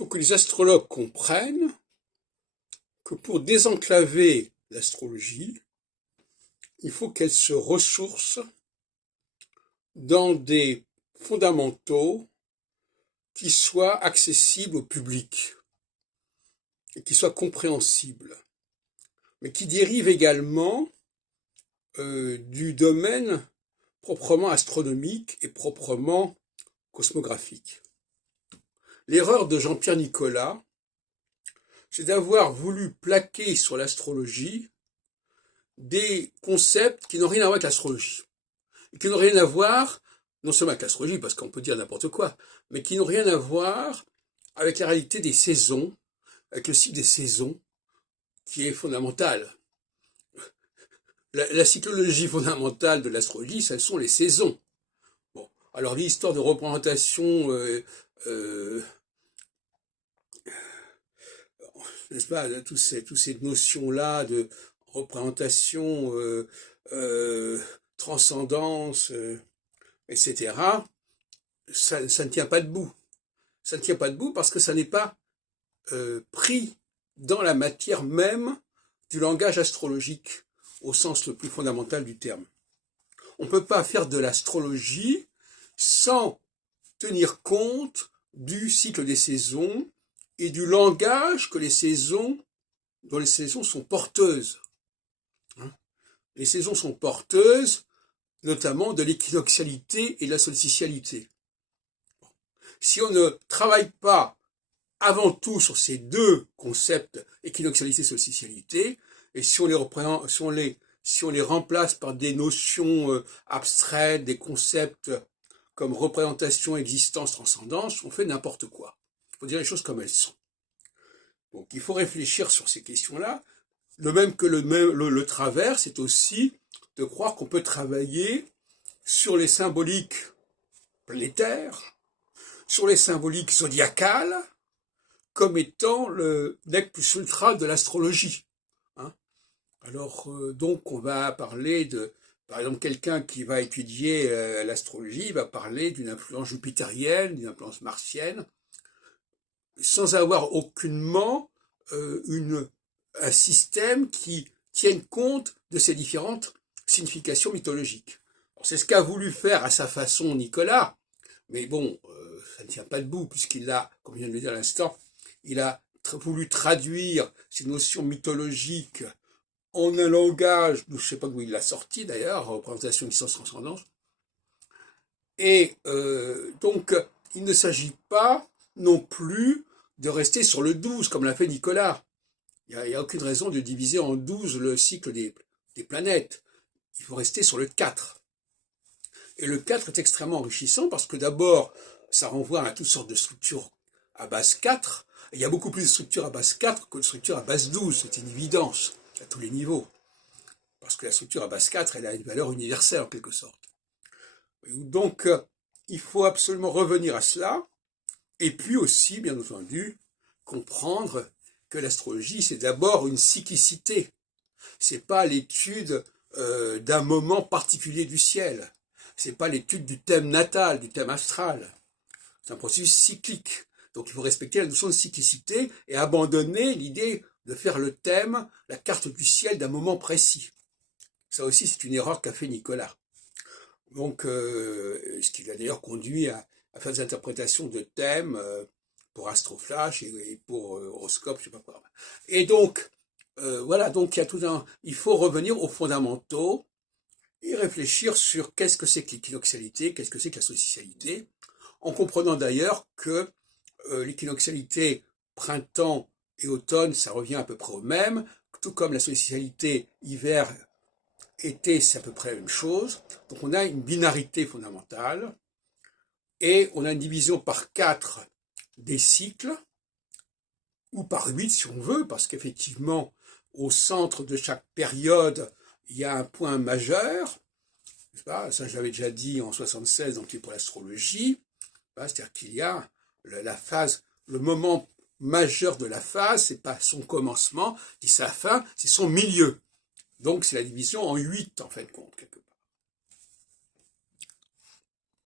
faut que les astrologues comprennent que pour désenclaver l'astrologie, il faut qu'elle se ressource dans des fondamentaux qui soient accessibles au public et qui soient compréhensibles, mais qui dérivent également du domaine proprement astronomique et proprement cosmographique. L'erreur de Jean-Pierre Nicolas, c'est d'avoir voulu plaquer sur l'astrologie des concepts qui n'ont rien à voir avec l'astrologie, et qui n'ont rien à voir, non seulement avec l'astrologie, parce qu'on peut dire n'importe quoi, mais qui n'ont rien à voir avec la réalité des saisons, avec le cycle des saisons, qui est fondamental. La cyclologie fondamentale de l'astrologie, ce sont les saisons. Bon, alors l'histoire de représentation, n'est-ce pas, toutes ces notions-là de représentation, transcendance, etc., ça ne tient pas debout. Ça ne tient pas debout parce que ça n'est pas pris dans la matière même du langage astrologique, au sens le plus fondamental du terme. On ne peut pas faire de l'astrologie sans tenir compte du cycle des saisons et du langage que dont les saisons sont porteuses. Les saisons sont porteuses notamment de l'équinoxialité et de la solsticialité. Si on ne travaille pas avant tout sur ces deux concepts, équinoxialité et solsticialité, et si on les remplace par des notions abstraites, des concepts comme représentation, existence, transcendance, on fait n'importe quoi. Il faut dire les choses comme elles sont. Donc il faut réfléchir sur ces questions-là. De même que le travers, c'est aussi de croire qu'on peut travailler sur les symboliques planétaires, sur les symboliques zodiacales, comme étant le nec plus ultra de l'astrologie. Alors, donc, on va parler de, par exemple, quelqu'un qui va étudier l'astrologie va parler d'une influence jupitérienne, d'une influence martienne, sans avoir aucunement un système qui tienne compte de ces différentes significations mythologiques. C'est ce qu'a voulu faire à sa façon Nicolas, mais bon, ça ne tient pas debout, puisqu'il a, comme je viens de le dire à l'instant, il a voulu traduire ces notions mythologiques en un langage, je ne sais pas d'où il l'a sorti d'ailleurs, représentation, existence, transcendance. Et donc, il ne s'agit pas non plus de rester sur le 12, comme l'a fait Nicolas. Il n'y a aucune raison de diviser en 12 le cycle des planètes. Il faut rester sur le 4. Et le 4 est extrêmement enrichissant parce que d'abord, ça renvoie à toutes sortes de structures à base 4. Et il y a beaucoup plus de structures à base 4 que de structures à base 12, c'est une évidence à tous les niveaux. Parce que la structure à base 4, elle a une valeur universelle en quelque sorte. Donc, il faut absolument revenir à cela. Et puis aussi, bien entendu, comprendre que l'astrologie, c'est d'abord une cyclicité. C'est pas l'étude d'un moment particulier du ciel. C'est pas l'étude du thème natal, du thème astral. C'est un processus cyclique. Donc il faut respecter la notion de cyclicité et abandonner l'idée de faire le thème, la carte du ciel d'un moment précis. Ça aussi, c'est une erreur qu'a fait Nicolas. Donc, ce qui l'a d'ailleurs conduit à faire des interprétations de thèmes pour Astroflash et pour Horoscope, je sais pas quoi. Et donc, voilà, donc il faut revenir aux fondamentaux et réfléchir sur qu'est-ce que c'est que l'équinoxialité, qu'est-ce que c'est que la solsticialité, en comprenant d'ailleurs que l'équinoxialité printemps et automne, ça revient à peu près au même, tout comme la solsticialité hiver, été, c'est à peu près la même chose. Donc on a une binarité fondamentale et on a une division par 4 des cycles, ou par 8 si on veut, parce qu'effectivement, au centre de chaque période, il y a un point majeur. Ça, je l'avais déjà dit en 76 dans le livre pour l'astrologie. C'est-à-dire qu'il y a la phase, le moment majeur de la phase, c'est pas son commencement, ni sa fin, c'est son milieu. Donc c'est la division en 8 en fin de compte, quelque part.